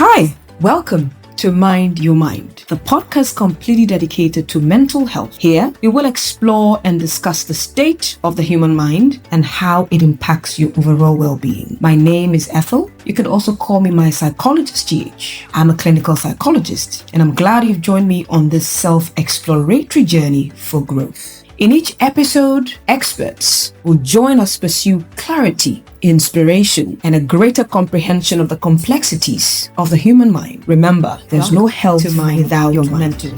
Hi, welcome to Mind Your Mind, the podcast completely dedicated to mental health. Here, we will explore and discuss the state of the human mind and how it impacts your overall well-being. My name is Ethel. You can also call me my psychologist, GH. I'm a clinical psychologist, and I'm glad you've joined me on this self-exploratory journey for growth. In each episode, experts will join us pursue clarity, inspiration, and a greater comprehension of the complexities of the human mind. Remember, there's no health without your mental.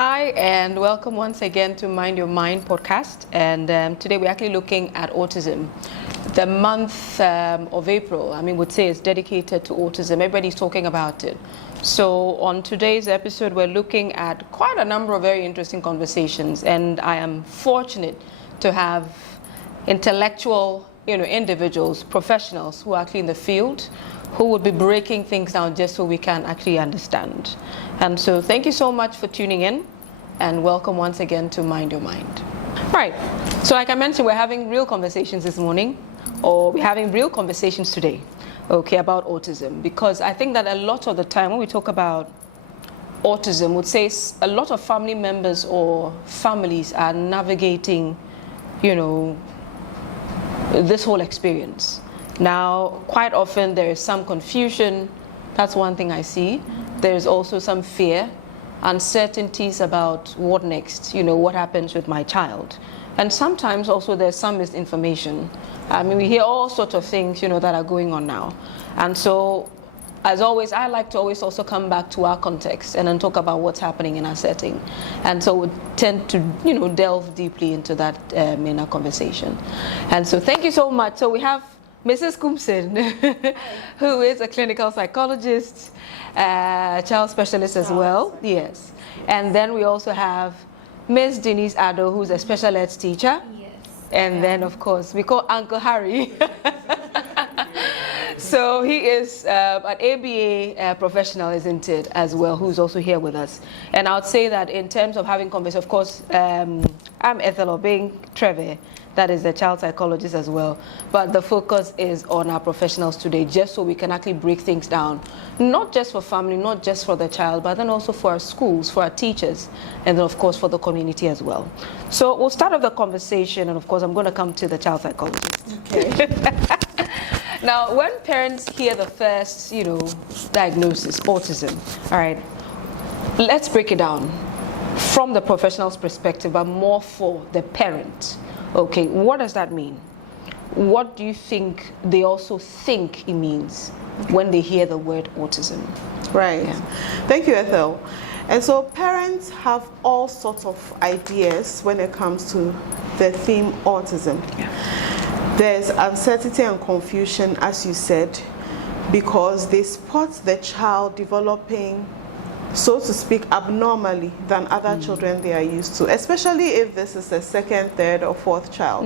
Hi, and welcome once again to Mind Your Mind podcast. And today we're actually looking at autism. The month of April, would say it's dedicated to autism. Everybody's talking about it. So on today's episode, we're looking at quite a number of very interesting conversations, and I am fortunate to have intellectual, individuals, professionals who are actually in the field, who would be breaking things down just so we can actually understand. And so thank you so much for tuning in, and welcome once again to Mind Your Mind. Right, so like I mentioned, we're having real conversations this morning, or we're having real conversations today. Okay, about autism, because I think that a lot of the time when we talk about autism, would say a lot of family members or families are navigating, this whole experience. Now, quite often there is some confusion. That's one thing I see. There's also some fear, uncertainties about what next, what happens with my child. And sometimes also there's some misinformation. We hear all sorts of things, that are going on now. And so, as always, I like to always also come back to our context and then talk about what's happening in our setting. And so we tend to, delve deeply into that in our conversation. And so thank you so much. So we have Mrs. Kumsin, who is a clinical psychologist, child specialist as well. Yes. And then we also have Ms. Denise Addo, who's a special ed teacher. And then, of course, we call Uncle Harry. So he is an ABA professional, isn't it, as well, who's also here with us. And I would say that in terms of having conversation, of course, I'm Ethel Obing Trevor, that is the child psychologist as well. But the focus is on our professionals today, just so we can actually break things down, not just for family, not just for the child, but then also for our schools, for our teachers, and then, of course, for the community as well. So we'll start off the conversation, and of course, I'm going to come to the child psychologist. Okay. Now, when parents hear the first, diagnosis, autism, all right, let's break it down from the professional's perspective, but more for the parent. Okay, what does that mean? What do you think they also think it means when they hear the word autism? Right. Yeah. Thank you, Ethel. And so parents have all sorts of ideas when it comes to the theme autism. Yeah. There's uncertainty and confusion, as you said, because they spot the child developing, so to speak, abnormally than other children they are used to, especially if this is a second, third, or fourth child.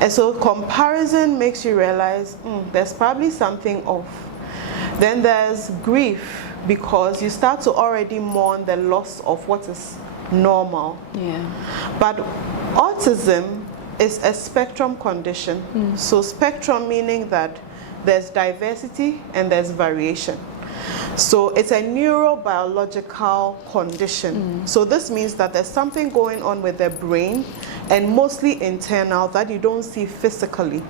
And so comparison makes you realize there's probably something off. Then there's grief, because you start to already mourn the loss of what is normal. Yeah. But autism is a spectrum condition. So spectrum meaning that there's diversity and there's variation. So it's a neurobiological condition. So this means that there's something going on with the brain, and mostly internal, that you don't see physically.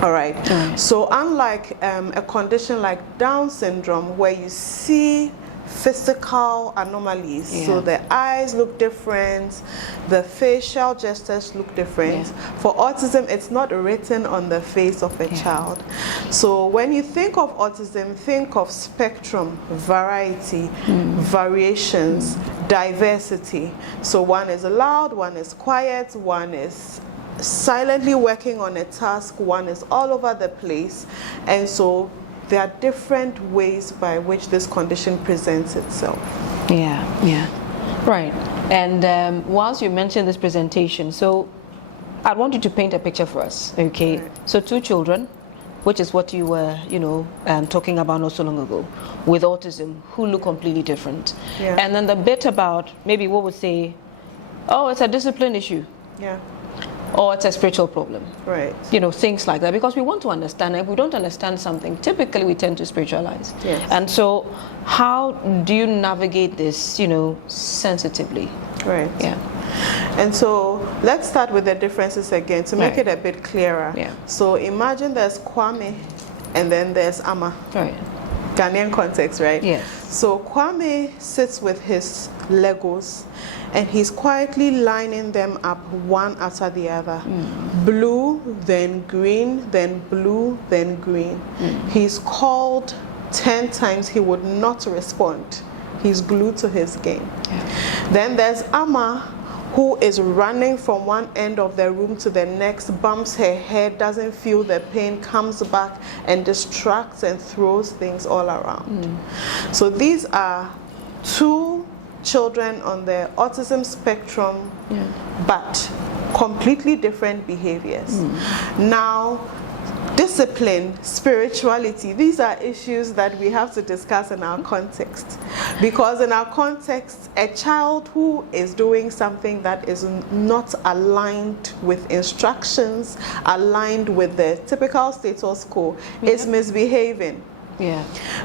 All right. So unlike a condition like Down syndrome, where you see physical anomalies, so the eyes look different, the facial gestures look different. For autism, it's not written on the face of a child. So when you think of autism, think of spectrum, variety, variations, diversity. So one is loud, one is quiet, one is silently working on a task, one is all over the place. And so there are different ways by which this condition presents itself. Yeah. Right. And whilst you mentioned this presentation, so I want you to paint a picture for us, okay? Right. So 2 children, which is what you were, talking about not so long ago, with autism, who look completely different. Yeah. And then the bit about maybe what would say, oh, it's a discipline issue. Yeah. or it's a spiritual problem. Right. You know, things like that, because we want to understand. If we don't understand something, typically we tend to spiritualize. Yes. And so how do you navigate this, you know, sensitively? Right. Yeah. And so let's start with the differences again to make Right. it a bit clearer. Yeah. So imagine there's Kwame and then there's Ama. Right. Ghanaian context, right? Yes. So Kwame sits with his Legos and he's quietly lining them up one after the other. Blue, then green, then blue, then green. He's called 10 times, he would not respond. He's glued to his game. Yeah. Then there's Ama, who is running from one end of the room to the next, bumps her head, doesn't feel the pain, comes back and distracts and throws things all around. So these are two children on the autism spectrum, but completely different behaviors. Now, discipline, spirituality, these are issues that we have to discuss in our context. Because in our context, a child who is doing something that is not aligned with instructions, aligned with the typical status quo, is misbehaving. Yeah.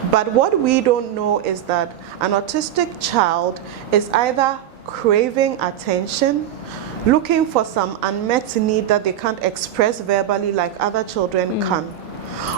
But what we don't know is that an autistic child is either craving attention, looking for some unmet need that they can't express verbally like other children can,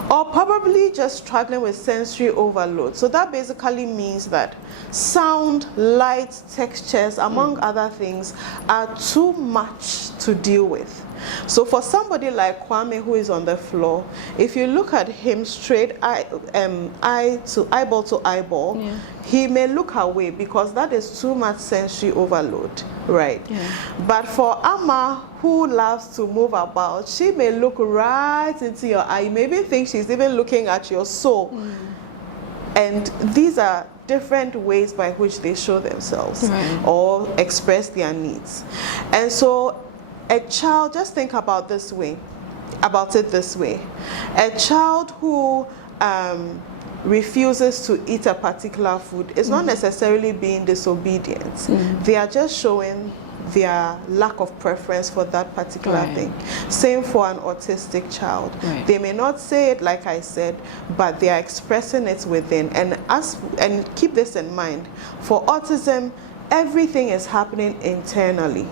or probably just struggling with sensory overload. So that basically means that sound, light, textures, among other things, are too much to deal with. So for somebody like Kwame, who is on the floor, if you look at him straight eyeball to eyeball, he may look away because that is too much sensory overload, right? But for Ama, who loves to move about, she may look right into your eye. You may even think she's even looking at your soul. And these are different ways by which they show themselves or express their needs. And so a child, just think about it this way. A child who refuses to eat a particular food is not necessarily being disobedient. They are just showing their lack of preference for that particular thing. Same for an autistic child. They may not say it like I said, but they are expressing it within. And keep this in mind, for autism, everything is happening internally.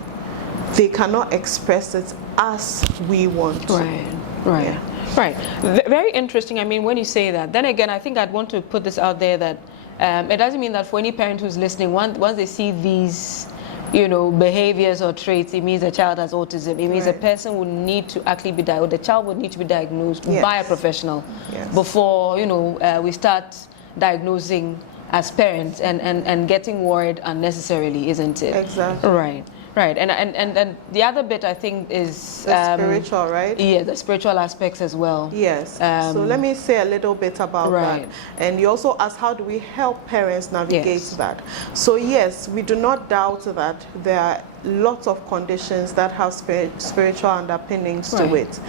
They cannot express it as we want. Right. Very interesting. I mean, when you say that, then again, I think I'd want to put this out there that it doesn't mean that for any parent who's listening, once they see these, you know, behaviors or traits, it means the child has autism. It means a person would need to actually be diagnosed. The child would need to be diagnosed by a professional before, you know, we start diagnosing as parents and getting worried unnecessarily, isn't it? Exactly. Right, and the other bit I think is the spiritual, right? Yeah, the spiritual aspects as well. Yes. So let me say a little bit about that. And you also asked, how do we help parents navigate that? So yes, we do not doubt that there are lots of conditions that have spiritual underpinnings to it.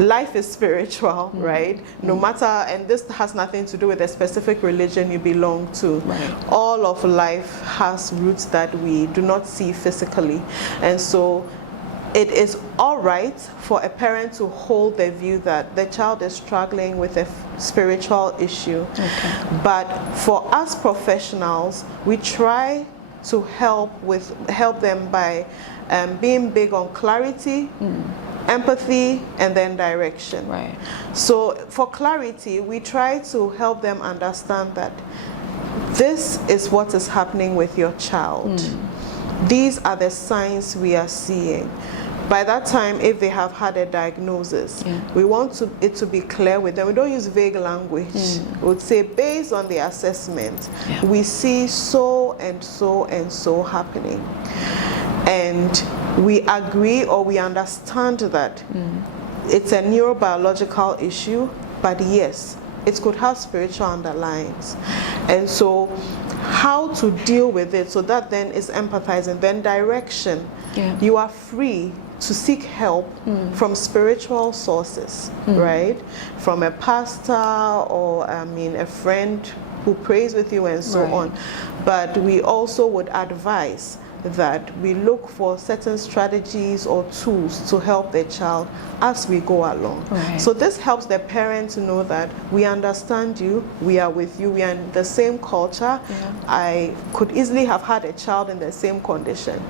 Life is spiritual, right? No matter, and this has nothing to do with a specific religion you belong to. All of life has roots that we do not see physically. And so it is all right for a parent to hold the view that the child is struggling with a spiritual issue. But for us professionals, we try to help them by being big on clarity, empathy, and then direction. So for clarity, we try to help them understand that this is what is happening with your child. These are the signs we are seeing. By that time, if they have had a diagnosis, we want it to be clear with them. We don't use vague language. We would say, based on the assessment, we see so and so and so happening. And we agree or we understand that it's a neurobiological issue, but yes, it could have spiritual underlines. And so how to deal with it, so that then is empathizing, then direction. You are free to seek help from spiritual sources, right? From a pastor or, a friend who prays with you and so on. But we also would advise that we look for certain strategies or tools to help the child as we go along. Right. So this helps the parent to know that we understand you, we are with you, we are in the same culture. Yeah. I could easily have had a child in the same condition.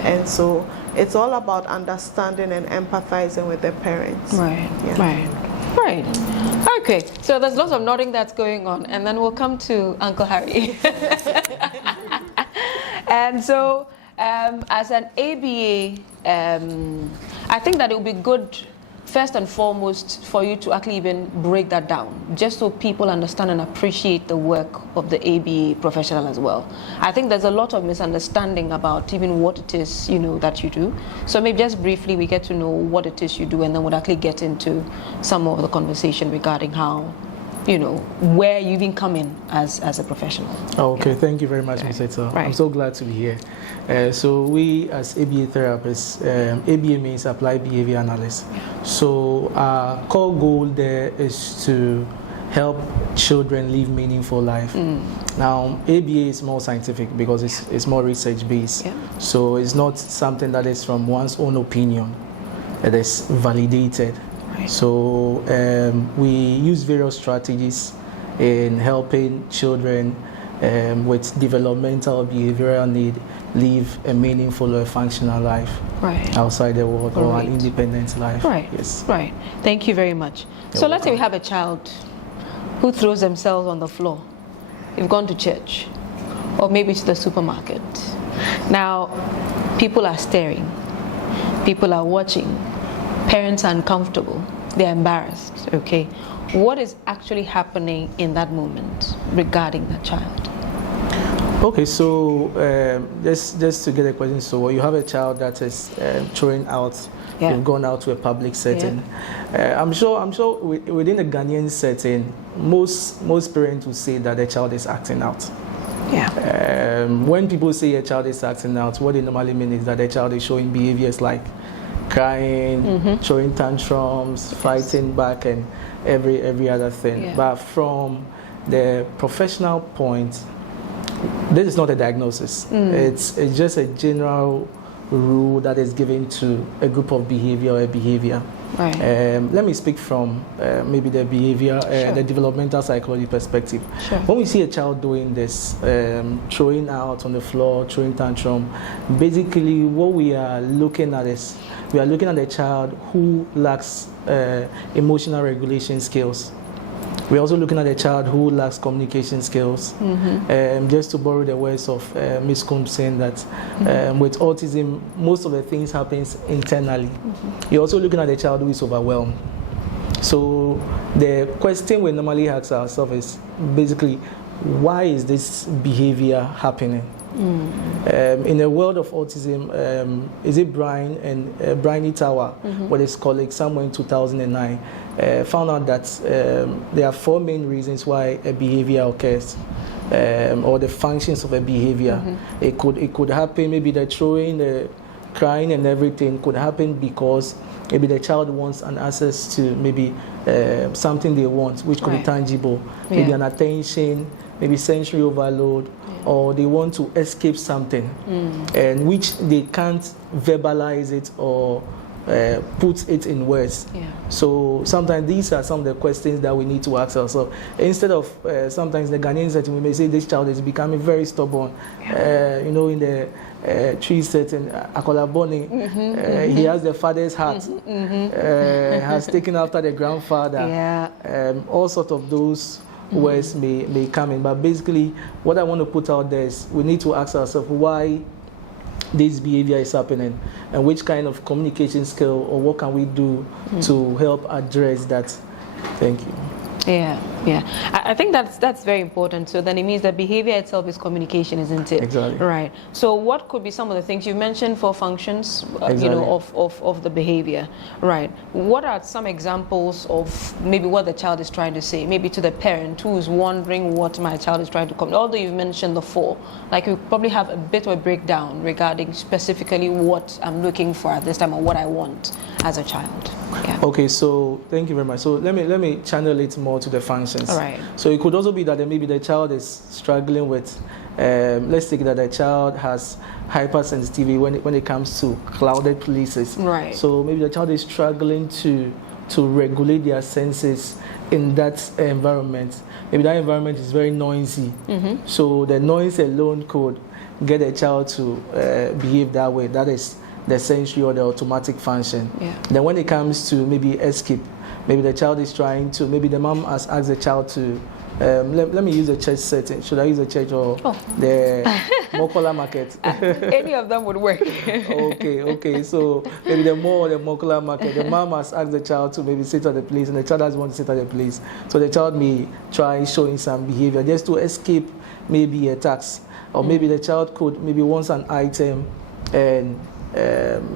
And so it's all about understanding and empathizing with the parents. Right, Yeah. right. Okay, so there's lots of nodding that's going on, and then we'll come to Uncle Harry. And so, as an ABA, I think that it would be good, first and foremost, for you to actually even break that down, just so people understand and appreciate the work of the ABA professional as well. I think there's a lot of misunderstanding about even what it is, that you do. So maybe just briefly we get to know what it is you do, and then we'll actually get into some of the conversation regarding how, where you even come in as a professional. Okay, yeah. Thank you very much, Ms. Eto. Right. I'm so glad to be here. So we as ABA therapists, ABA means Applied Behavior Analysts. Yeah. So our core goal there is to help children live meaningful life. Now, ABA is more scientific because it's more research based. Yeah. So it's not something that is from one's own opinion. It is validated. Right. So we use various strategies in helping children with developmental behavioral need live a meaningful or functional life outside the world, or an independent life. Right. Yes. Right. Thank you very much. So let's say we have a child who throws themselves on the floor. You've gone to church, or maybe to the supermarket. Now, people are staring. People are watching. Parents are uncomfortable. They're embarrassed. Okay. What is actually happening in that moment regarding that child? Okay, so just to get a question, so you have a child that is throwing out. Yeah. You've gone out to a public setting. Yeah. I'm sure within the Ghanaian setting, most parents will say that the child is acting out. Yeah. When people say a child is acting out, what they normally mean is that the child is showing behaviors like crying, throwing tantrums, fighting back, and every other thing. Yeah. But from the professional point, this is not a diagnosis. It's just a general rule that is given to a group of behavior or a behavior. Right. Let me speak from maybe the behavior, the developmental psychology perspective. Sure. When we see a child doing this, throwing out on the floor, throwing tantrum, basically what we are looking at is, we are looking at a child who lacks emotional regulation skills. We're also looking at a child who lacks communication skills. Just to borrow the words of Ms. Combs, saying that with autism, most of the things happens internally. You're also looking at a child who is overwhelmed. So the question we normally ask ourselves is basically, why is this behavior happening? In the world of autism, is it Brian and Brian Itawa, with his colleagues, somewhere in 2009, found out that there are 4 main reasons why a behavior occurs, or the functions of a behavior. It could happen, maybe the throwing, the crying and everything could happen because maybe the child wants an access to maybe something they want, which could be tangible, maybe an attention, maybe sensory overload, or they want to escape something, and which they can't verbalize it or put it in words. So sometimes these are some of the questions that we need to ask ourselves. Instead of sometimes the Ghanaian setting, we may say this child is becoming very stubborn. In the tree setting, Akolaboni, he has the father's heart, has taken after the grandfather. All sorts of those words may come in, but basically what I want to put out there is we need to ask ourselves why this behavior is happening, and which kind of communication skill or what can we do to help address that. Thank you. I think that's very important. So then it means that behavior itself is communication, isn't it? Exactly. Right. So what could be some of the things you mentioned, 4 functions, of the behavior? Right. What are some examples of maybe what the child is trying to say, maybe to the parent who is wondering what my child is trying to communicate? Although you've mentioned the 4, like you probably have a bit of a breakdown regarding specifically what I'm looking for at this time or what I want as a child. Okay, so thank you very much. So let me channel it more to the functions. All right. So it could also be that maybe the child is struggling with let's take that a child has hypersensitivity when it comes to crowded places. Right. So maybe the child is struggling to regulate their senses in that environment. Maybe that environment is very noisy. So the noise alone could get a child to behave that way. That is the sensory or the automatic function. Yeah. Then when it comes to maybe escape, maybe the child is trying to, maybe the mom has asked the child to, let me use a church setting. Should I use a church or the Mokola market? Any of them would work. Okay. So maybe the mall or the Mokola market, the mom has asked the child to maybe sit at the place and the child doesn't want to sit at the place. So the child may try showing some behavior just to escape maybe a tax. Or maybe the child could maybe wants an item and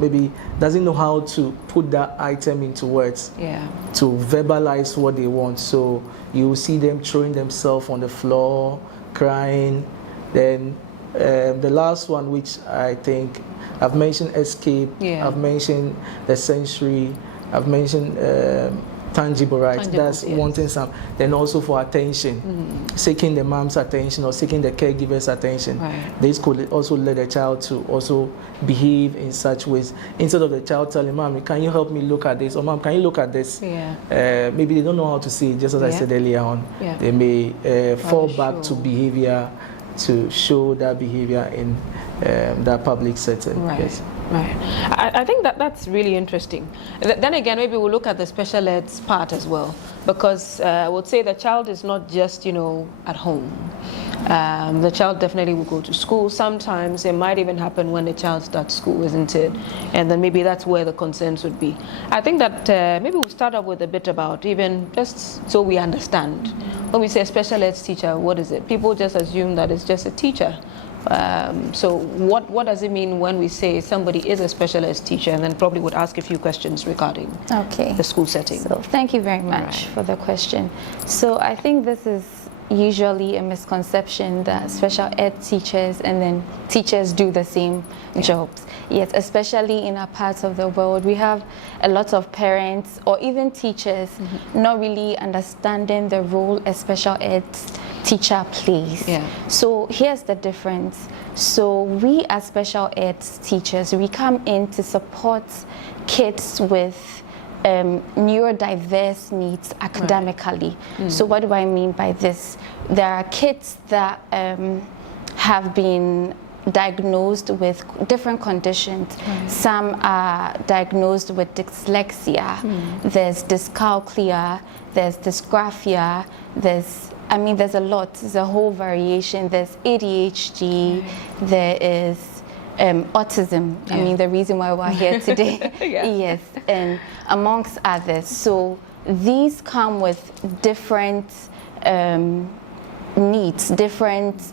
maybe doesn't know how to put that item into words to verbalize what they want. So you see them throwing themselves on the floor, crying. Then the last one, which I think I've mentioned escape, I've mentioned the sensory, I've mentioned tangible, right? That's wanting some. Then also for attention, seeking the mom's attention or seeking the caregiver's attention. This could also let the child to also behave in such ways. Instead of the child telling mom, can you help me look at this? Or mom, can you look at this? Maybe they don't know how to see it, just as I said earlier on. They may fall back to behavior to show that behavior in that public setting. Yes. Right. I think that's really interesting. Then again, maybe we'll look at the special ed's part as well, because I would say the child is not just, at home. The child definitely will go to school. Sometimes it might even happen when the child starts school, isn't it? And then maybe that's where the concerns would be. I think that maybe we'll start up with a bit about, even just so we understand. When we say special ed teacher, what is it? People just assume that it's just a teacher. So what does it mean when we say somebody is a special ed teacher, and then probably would ask a few questions regarding the school setting. So thank you very much for the question. So I think this is usually a misconception that special ed teachers and then teachers do the same jobs. Yes, especially in our parts of the world, we have a lot of parents or even teachers not really understanding the role a special ed teacher plays. So here's the difference. So we as special ed teachers, we come in to support kids with neurodiverse needs academically. So what do I mean by this? There are kids that have been diagnosed with different conditions. Some are diagnosed with dyslexia, there's dyscalculia, there's dysgraphia, there's a lot, there's a whole variation. There's ADHD, there is autism. I mean, the reason why we're here today. Yes, and amongst others. So these come with different needs, different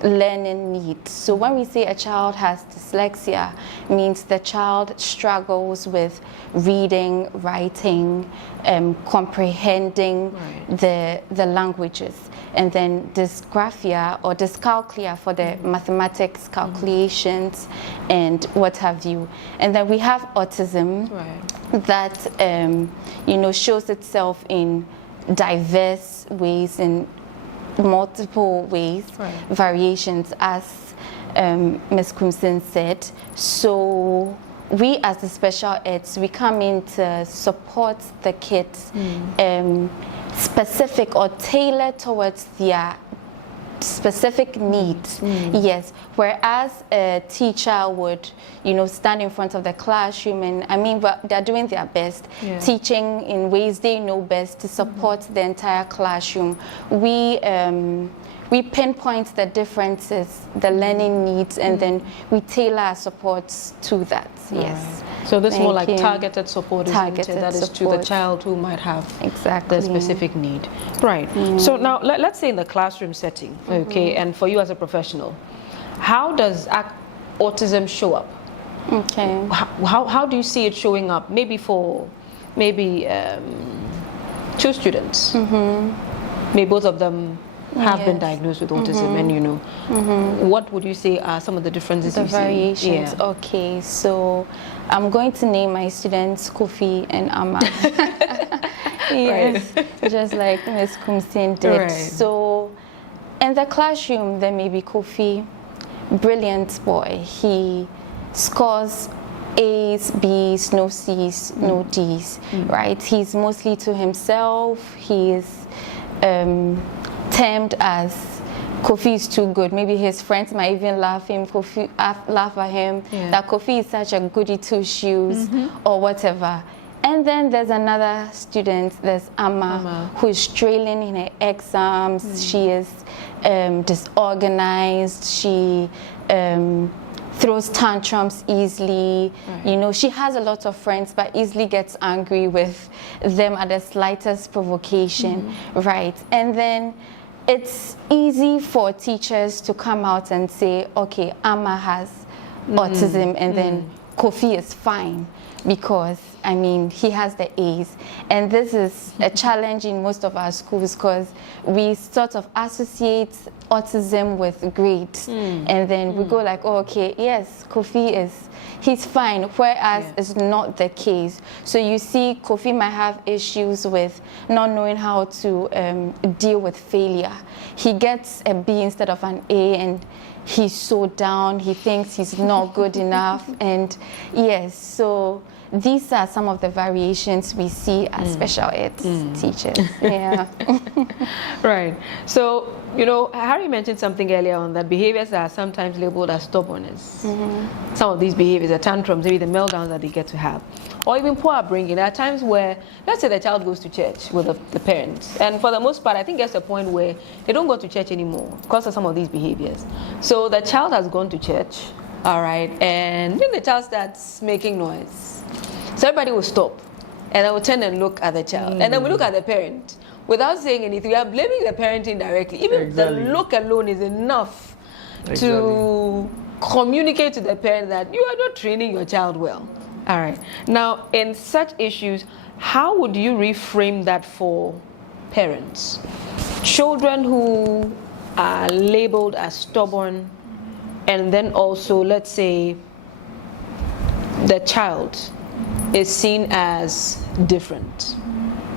learning needs. So when we say a child has dyslexia, it means the child struggles with reading, writing, comprehending the languages. And then dysgraphia or dyscalculia for the mathematics calculations and what have you. And then we have autism that shows itself in diverse ways, in multiple ways, variations, as Ms. Kumsin said. So we as the special eds, we come in to support the kids specific or tailored towards their specific needs. Yes, whereas a teacher would stand in front of the classroom and they're doing their best, teaching in ways they know best to support the entire classroom. We pinpoint the differences, the learning needs, and then we tailor our supports to that. Yes. So this is more like targeted support, that is to the child who might have the specific need. Right. So now let's say in the classroom setting, okay, and for you as a professional, how does autism show up? Okay. How do you see it showing up? Maybe for two students. Maybe both of them have been diagnosed with autism, and what would you say are some of the differences the you variations? see? Okay, so I'm going to name my students Kofi and Amma. Yes, just like Ms. Kumsin did. So, In the classroom, there may be Kofi, brilliant boy. He scores A's, B's, no C's, no D's, right? He's mostly to himself. He is termed as Kofi is too good. Maybe his friends might even laugh at him that Kofi is such a goody two shoes or whatever. And then there's another student, there's Amma, who is trailing in her exams. She is disorganized. She throws tantrums easily. You know, she has a lot of friends, but easily gets angry with them at the slightest provocation, right? And then it's easy for teachers to come out and say, okay, Amma has autism, and then Kofi is fine because, I mean, he has the A's. And this is a challenge in most of our schools because we sort of associate autism with grades. And then we go like, oh, okay, yes, Kofi he's fine, whereas it's not the case. So you see, Kofi might have issues with not knowing how to deal with failure. He gets a B instead of an A, and he's so down. He thinks he's not good enough. And yes, so these are some of the variations we see as special ed teachers. Yeah. Right. So, you know, Harry mentioned something earlier on that behaviors are sometimes labeled as stubbornness. Some of these behaviors are tantrums, maybe the meltdowns that they get to have, or even poor upbringing. There are times where, let's say the child goes to church with the parents, and for the most part, I think there's a point where they don't go to church anymore because of some of these behaviors. So the child has gone to church, all right, and then the child starts making noise. So everybody will stop, and I will turn and look at the child, and then we look at the parent. Without saying anything, we are blaming the parent indirectly. Even the look alone is enough to communicate to the parent that you are not training your child well. All right. Now, in such issues, how would you reframe that for parents? Children who are labeled as stubborn, and then also, let's say, the child is seen as different.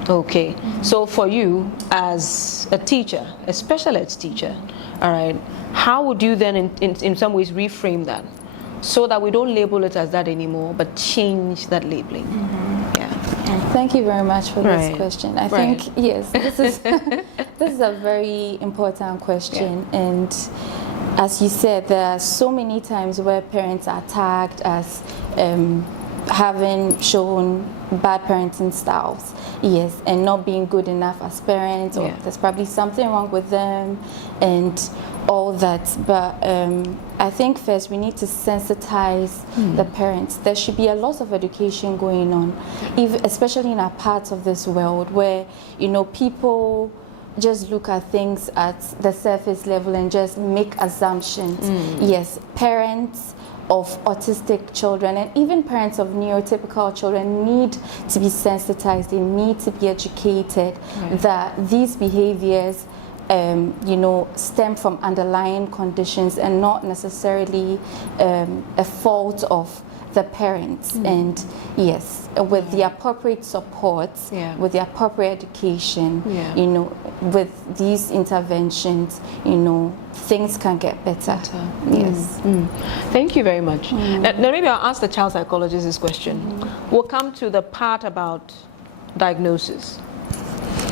Okay, so for you as a teacher, a special ed teacher, all right, how would you then in some ways reframe that so that we don't label it as that anymore, but change that labeling? Yeah. Thank you very much for this question. I think, yes, this is a very important question. And as you said, there are so many times where parents are tagged as having shown bad parenting styles, yes, and not being good enough as parents, or there's probably something wrong with them and all that. But I think first we need to sensitize the parents. There should be a lot of education going on, especially in our parts of this world where, you know, people just look at things at the surface level and just make assumptions. Yes, parents of autistic children and even parents of neurotypical children need to be sensitized. They need to be educated that these behaviors you know, stem from underlying conditions and not necessarily a fault of the parents. And yes, with the appropriate support, with the appropriate education, you know, with these interventions, you know, things can get better. Yes. Thank you very much. Now maybe I'll ask the child psychologist this question. We'll come to the part about diagnosis.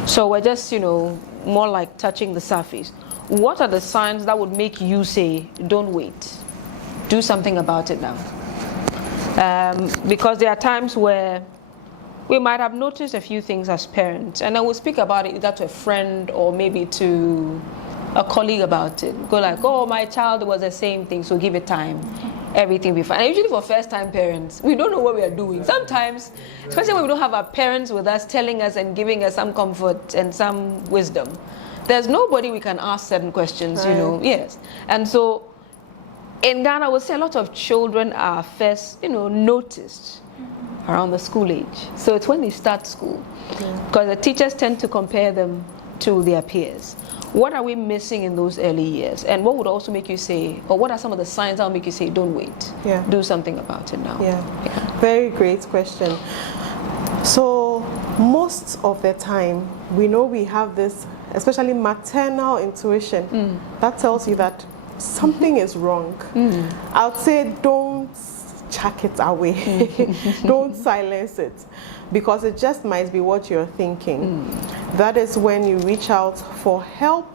So we're just, you know, more like touching the surface. What are the signs that would make you say, don't wait, do something about it now? Because there are times where we might have noticed a few things as parents, and then we'll speak about it either to a friend or maybe to a colleague about it. Go like, oh, my child was the same thing, so give it time. Everything will be fine. And usually for first-time parents, we don't know what we are doing. Sometimes, especially when we don't have our parents with us telling us and giving us some comfort and some wisdom, there's nobody we can ask certain questions, you know. Yes. And so in Ghana, I would say a lot of children are first, you know, noticed around the school age. So it's when they start school, because the teachers tend to compare them to their peers. What are we missing in those early years? And what would also make you say, or what are some of the signs that will make you say, don't wait, do something about it now? Very great question. So most of the time, we know we have this especially maternal intuition, that tells you that something is wrong. I would say don't chuck it away. Don't silence it, because it just might be what you're thinking. That is when you reach out for help.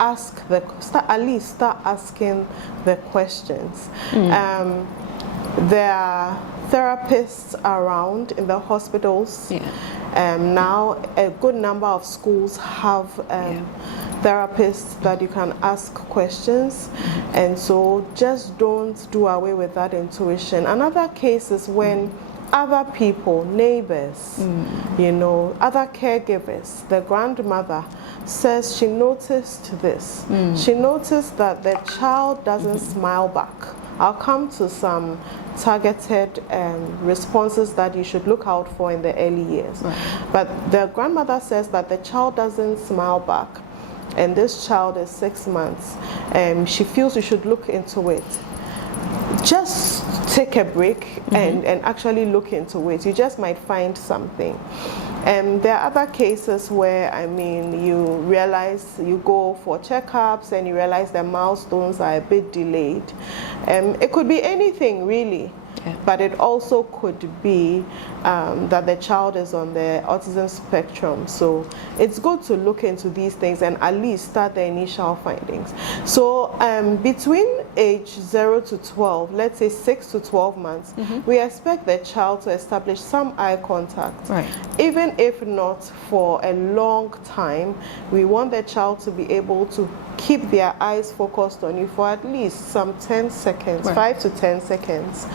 At least start asking the questions. There are therapists around in the hospitals. Now a good number of schools have therapists that you can ask questions, and so just don't do away with that intuition. Another case is when other people, neighbors, you know, other caregivers, the grandmother says she noticed this. She noticed that the child doesn't smile back. I'll come to some targeted responses that you should look out for in the early years. But the grandmother says that the child doesn't smile back, and this child is 6 months, and she feels you should look into it. Just take a break and actually look into it. You just might find something. There are other cases where, I mean, you realize, you go for checkups and you realize the milestones are a bit delayed. It could be anything really. But it also could be that the child is on the autism spectrum. So it's good to look into these things and at least start the initial findings. So between age 0 to 12, let's say 6 to 12 months, we expect the child to establish some eye contact. Even if not for a long time, we want the child to be able to keep their eyes focused on you for at least some 10 seconds, 5 to 10 seconds.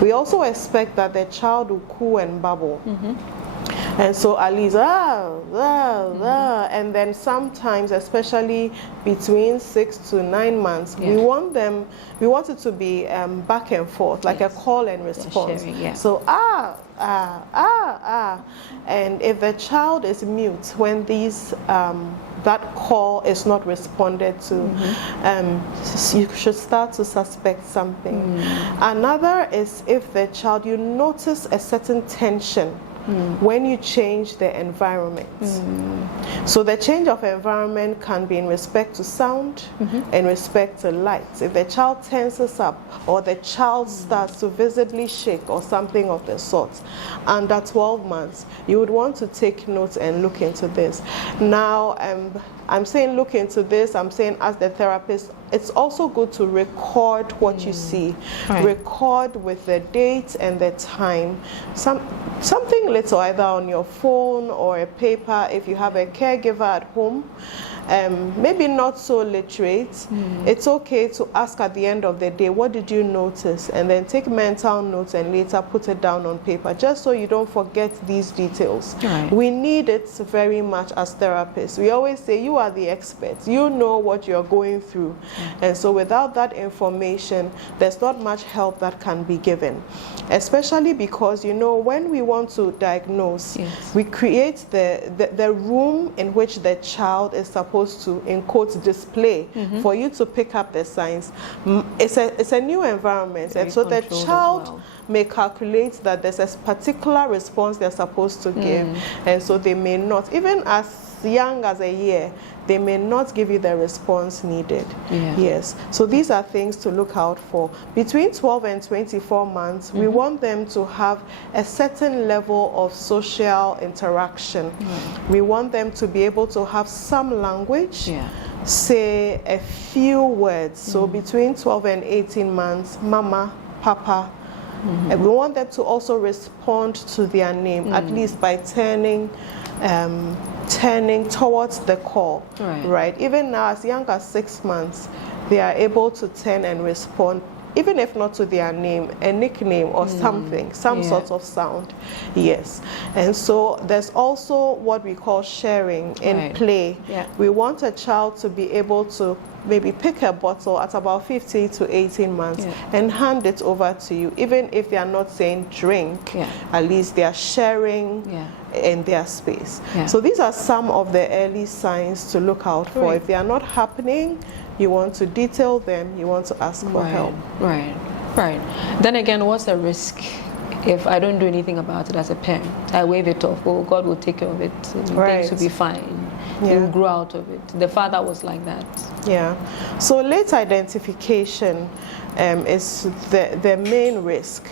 We also expect that the child will coo and babble. And so at least, and then sometimes, especially between 6 to 9 months, we want it to be back and forth, like a call and response. So, and if the child is mute when these that call is not responded to, you should start to suspect something. Another is if the child, you notice a certain tension when you change the environment. So the change of environment can be in respect to sound, in respect to light. If the child tenses up or the child starts to visibly shake or something of the sort, under 12 months, you would want to take notes and look into this. Now, I'm saying look into this, I'm saying as the therapist, it's also good to record what you see. Record with the date and the time. Something little, either on your phone or a paper if you have a caregiver at home. Maybe not so literate. It's okay to ask at the end of the day, what did you notice? And then take mental notes and later put it down on paper, just so you don't forget these details. We need it very much as therapists. We always say, you are the experts. You know what you're going through. And so without that information, there's not much help that can be given. Especially because, you know, when we want to diagnose, we create the room in which the child is supposed to, in quotes, display for you to pick up the signs. It's a new environment, and so the child may calculate that there's a particular response they're supposed to give, and so they may not, even as young as a year, they may not give you the response needed. Yes, so these are things to look out for. Between 12 and 24 months, we want them to have a certain level of social interaction. We want them to be able to have some language, say a few words. So between 12 and 18 months, mama, papa. And we want them to also respond to their name, at least by turning towards the call, right? Even now, as young as 6 months, they are able to turn and respond, even if not to their name, a nickname or something, some sort of sound. Yes. And so there's also what we call sharing in play. We want a child to be able to maybe pick a bottle at about 15 to 18 months and hand it over to you, even if they are not saying drink, at least they are sharing in their space. So these are some of the early signs to look out for. If they are not happening, you want to detail them, you want to ask for help. Then again, what's the risk if I don't do anything about it as a parent? I wave it off, oh, God will take care of it, things will be fine. He will grow out of it. The father was like that. Yeah. So late identification is the main risk.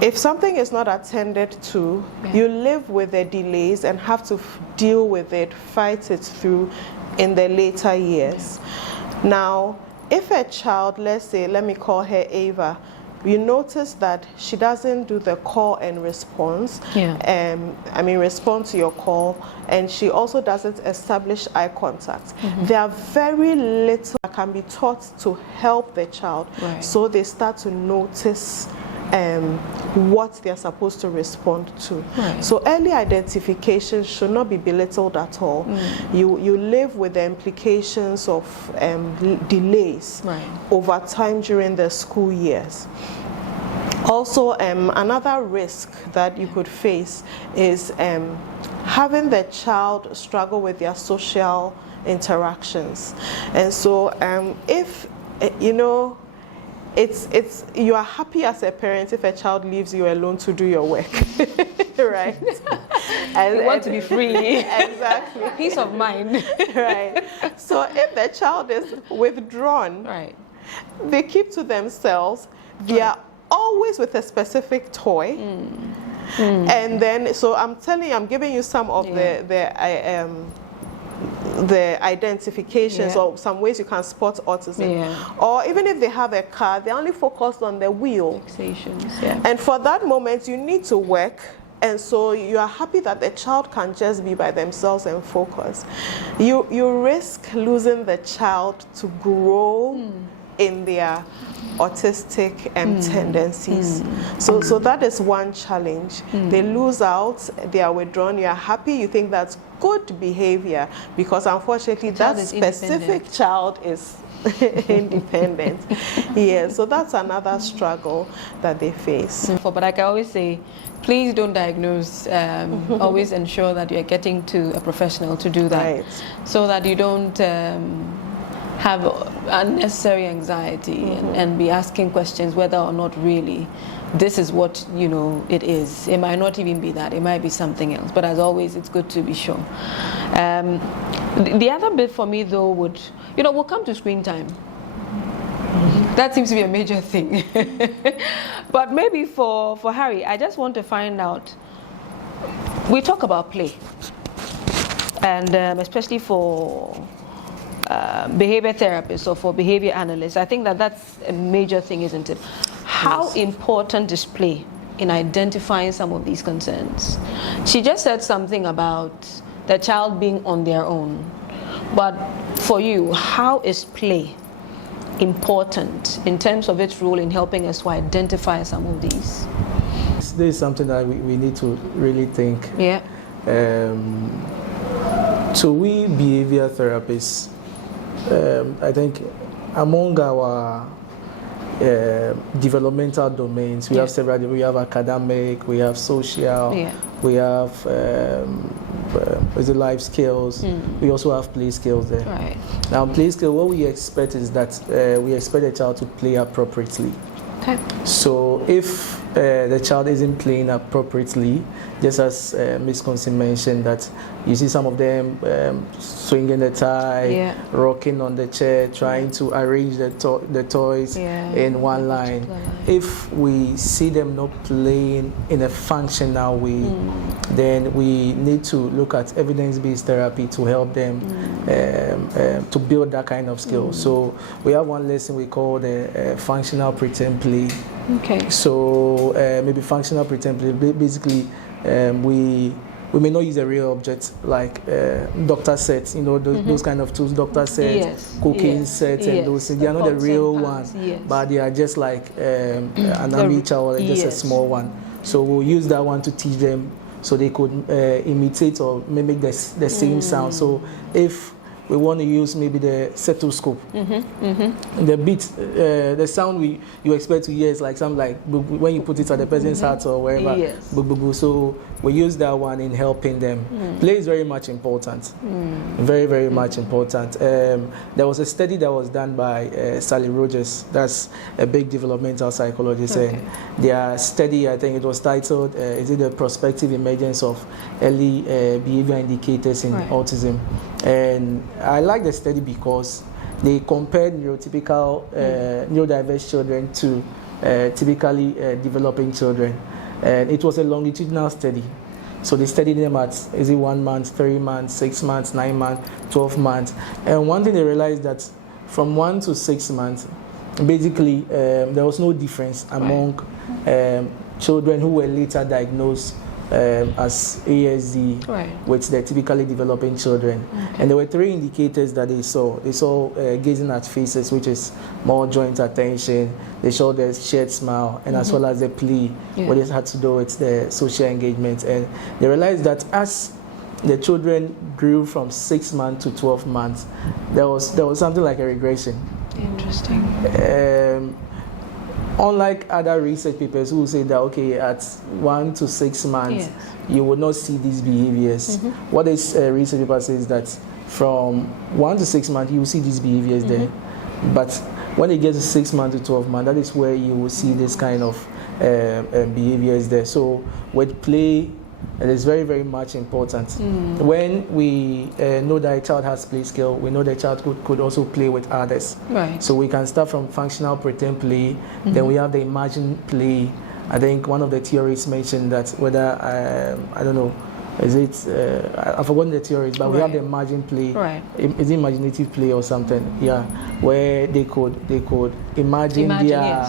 If something is not attended to, you live with the delays and have to deal with it, fight it through in the later years. Now, if a child, let's say, let me call her Ava, you notice that she doesn't do the call and response. Respond to your call, and she also doesn't establish eye contact. There are very little that can be taught to help the child, so they start to notice what they're supposed to respond to. So early identification should not be belittled at all. You live with the implications of delays over time during the school years. Also, another risk that you could face is having the child struggle with their social interactions. And so if you are happy as a parent if a child leaves you alone to do your work, right? You want to be free. Exactly. Peace of mind. Right. So if the child is withdrawn, they keep to themselves, they are always with a specific toy. And then, so I'm giving you some of the identifications or some ways you can spot autism. Or even if they have a car, they're only focused on the wheel. And for that moment, you need to work. And so you are happy that the child can just be by themselves and focus. You risk losing the child to grow in their autistic tendencies. So that is one challenge. They lose out, they are withdrawn, you are happy, you think that's good behavior, because unfortunately that specific child is independent. So that's another struggle that they face. But like I always say, please don't diagnose. Always ensure that you're getting to a professional to do that, so that you don't have unnecessary anxiety and be asking questions whether or not really this is what it is. It might not even be that. It might be something else. But as always, it's good to be sure. The other bit for me though would, we'll come to screen time. That seems to be a major thing. But maybe for Harry, I just want to find out, we talk about play, and especially for behavior therapists or for behavior analysts, I think that's a major thing, isn't it? How important is play in identifying some of these concerns? She just said something about the child being on their own. But for you, how is play important in terms of its role in helping us to identify some of these? This is something that we need to really think. So we behavior therapists, I think among our developmental domains, we have several. We have academic, we have social, we have life skills. We also have play skills there. Now, play skill, what we expect is that we expect the child to play appropriately. So if the child isn't playing appropriately, just as Ms. Consi mentioned, that you see some of them swinging the tie, rocking on the chair, trying to arrange the toys in one line. If we see them not playing in a functional way, then we need to look at evidence-based therapy to help them to build that kind of skill. So we have one lesson we call the functional pretend play. So maybe functional pretend play, basically we may not use a real object like doctor sets, those kind of tools, doctor sets, cooking sets, and those things. They are not the real ones, but they are just like an amateur or just a small one. So we'll use that one to teach them so they could imitate or mimic the same sound. So if we want to use maybe the stethoscope, the beat, the sound you expect to hear is like something like when you put it at the person's heart or wherever. So we use that one in helping them. Play is very much important, very, very much important. There was a study that was done by Sally Rogers, that's a big developmental psychologist, and their study, I think it was titled, is it the prospective emergence of early behavior indicators in autism? And I like the study because they compared neurotypical, neurodiverse children to typically developing children. And it was a longitudinal study. So they studied them at, is it 1 month, 3 months, 6 months, 9 months, 12 months. And one thing they realized that from 1 to 6 months, basically there was no difference among children who were later diagnosed as ASD with the typically developing children. And there were 3 indicators that they saw. They saw gazing at faces, which is more joint attention. They saw the shared smile, and as well as the play, what it had to do with the social engagement. And they realized that as the children grew from 6 months to 12 months, there was something like a regression. Interesting. Unlike other research papers who say that, okay, at 1 to 6 months, you will not see these behaviors. What this research paper says is that from 1 to 6 months, you will see these behaviors there. But when it gets to 6 months to 12 months, that is where you will see this kind of behaviors there. So with play, it is very, very much important. When we know that a child has play skill, we know the child could also play with others. So we can start from functional pretend play, then we have the imagine play. I think one of the theories mentioned that whether, I don't know, is it, I've forgotten the theories, but we have the imagine play, is it imaginative play or something, where they could imagine their,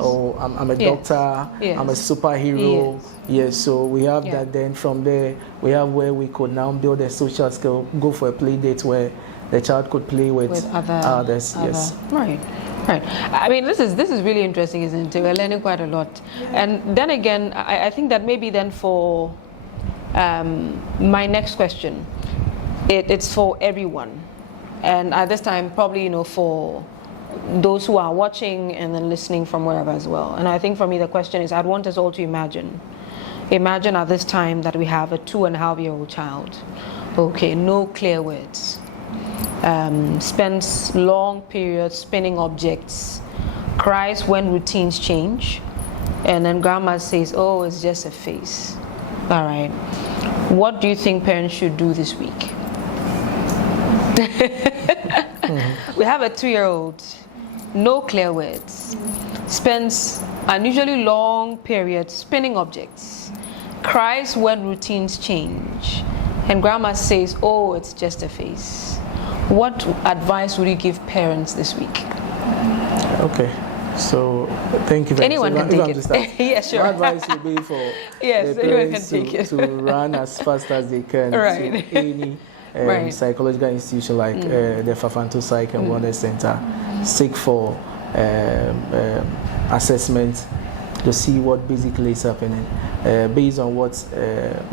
oh, I'm a doctor, I'm a superhero, so we have that. Then from there, we have where we could now build a social skill, go for a play date where the child could play with others. Right. I mean, this is really interesting, isn't it? We're learning quite a lot. And then again, I think that maybe then for my next question, it's for everyone, and at this time probably for those who are watching and then listening from wherever as well. And I think for me the question is, I'd want us all to imagine at this time that we have a 2.5-year-old child, okay, no clear words, spends long periods spinning objects, cries when routines change, and then grandma says, oh, it's just a face. All right. What do you think parents should do this week? We have a 2-year-old, no clear words, spends unusually long periods spinning objects, cries when routines change, and grandma says, oh, it's just a face. What advice would you give parents this week? Okay. So, thank you very much. Anyone can take it. Yes, sure. My advice would be for the parents to run as fast as they can to any psychological institution like the Fafanto Psych and Wellness Center. Seek for assessment to see what basically is happening. Based on what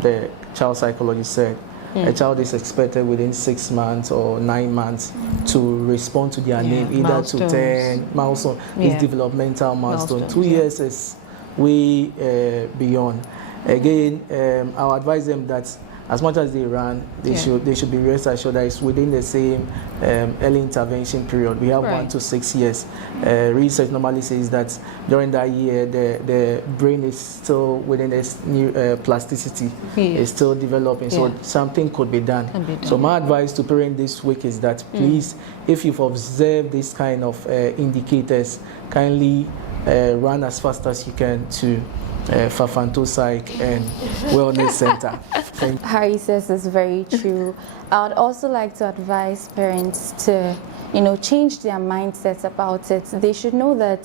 the child psychologist said, a child is expected within 6 months or 9 months to respond to their name, either milestones. To 10 milestone, is developmental milestone. 2 years is way beyond. Again, I'll advise them that as much as they run, they should be rest assured that it's within the same early intervention period. We have 1 to 6 years. Research normally says that during that year, the brain is still within this new plasticity. It's still developing, so something could be done. So my advice to parents this week is that please, if you've observed this kind of indicators, kindly run as fast as you can to Fafanto Psych and Wellness Center. Harry says is very true. I would also like to advise parents to, change their mindsets about it. They should know that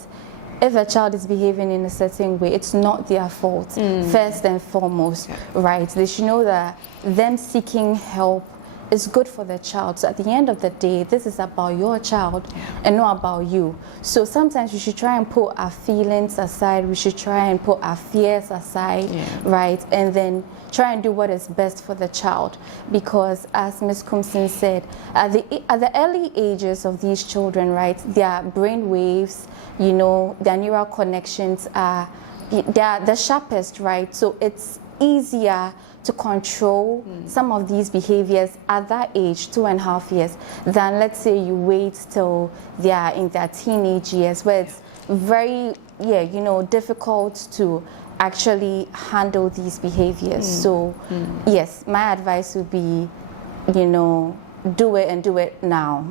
if a child is behaving in a certain way, it's not their fault, first and foremost, right? They should know that them seeking help is good for the child. So at the end of the day, this is about your child and not about you. So sometimes we should try and put our feelings aside. We should try and put our fears aside, right? And then try and do what is best for the child. Because as Ms. Kumsin said, at the early ages of these children, right, their brain waves, their neural connections are the sharpest, right? So it's easier to control some of these behaviors at that age, 2.5 years, than let's say you wait till they are in their teenage years, where it's very, difficult to actually handle these behaviors. So, yes, my advice would be, do it and do it now.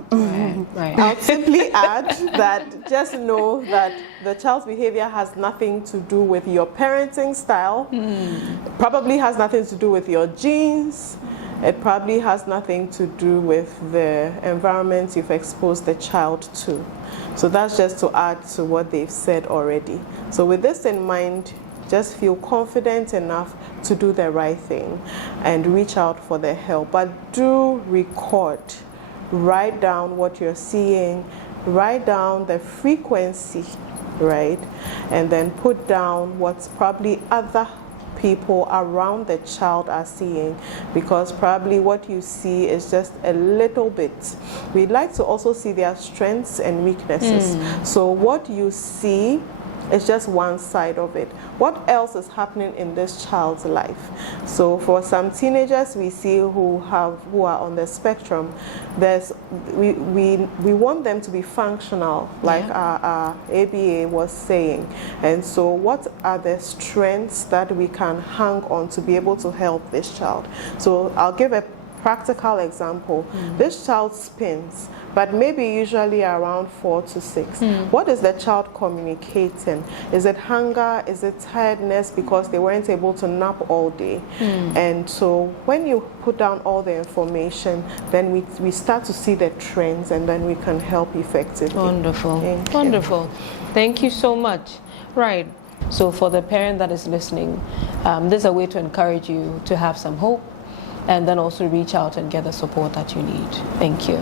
Right. I'll simply add that just know that the child's behavior has nothing to do with your parenting style. Probably has nothing to do with your genes. It probably has nothing to do with the environment you've exposed the child to. So that's just to add to what they've said already. So with this in mind, just feel confident enough to do the right thing and reach out for the help. But do record. Write down what you're seeing. Write down the frequency, right? And then put down what's probably other people around the child are seeing, because probably what you see is just a little bit. We'd like to also see their strengths and weaknesses. So what you see is just one side of it. What else is happening in this child's life? So for some teenagers we see who are on the spectrum, we want them to be functional, like our ABA was saying. And so what are the strengths that we can hang on to be able to help this child? So I'll give a practical example. This child spins, but maybe usually around 4 to 6. What is the child communicating? Is it hunger? Is it tiredness because they weren't able to nap all day? And so when you put down all the information, then we start to see the trends, and then we can help effectively. Wonderful. Thank you. Wonderful. Thank you so much. Right. So for the parent that is listening, this is a way to encourage you to have some hope, and then also reach out and get the support that you need. Thank you.